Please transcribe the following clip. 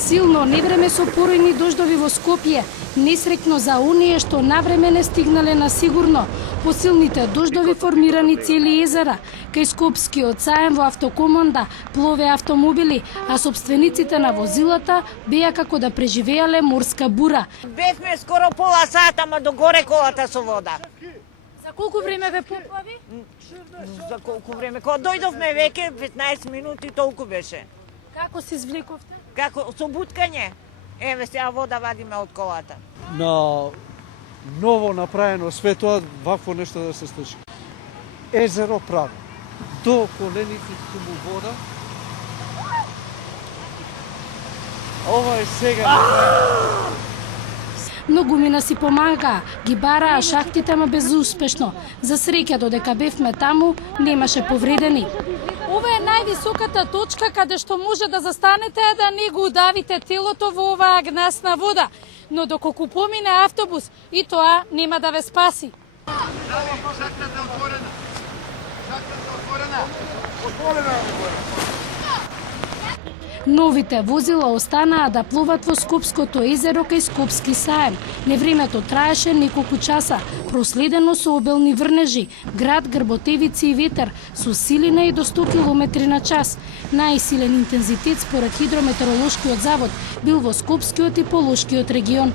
Силно невреме со поројни дождови во Скопје, несреќно за оние што навреме не стигнале на сигурно. По силните дождови формирани цели езера. Кај Скопскиот саем во автокоманда плове автомобили, а собствениците на возилата беа како да преживеале морска бура. Бевме скоро пола сата, ама догоре колата со вода. За колку време ве поплави? За колку време? Кога дојдовме веќе 15 минути толку беше. Како се извлековте? Како со буткање. Еве сега вода вадиме од колата. На ново направено све тоа, вакво нешто да се случи. Езеро право. До колените му вода. Ова е сега. Многумина си помагаа, ги бараа шахтите, ама безуспешно. За среќа, додека бевме таму, немаше повредени. Ова е највисоката точка каде што може да застанете да не го удавите телото во оваа гнасна вода. Но доколку помине автобус, и тоа нема да ве спаси. Шахтата е отворена. Шахтата е отворена. Новите возила останаа да плуват во Скопското езеро кај Скопски саем. Невремето траеше неколку часа, проследено со обилни врнежи, град, грботевици и ветер со силина и до 100 км на час. Најсилен интензитет според Хидрометеоролошкиот завод бил во Скопскиот и Полошкиот регион.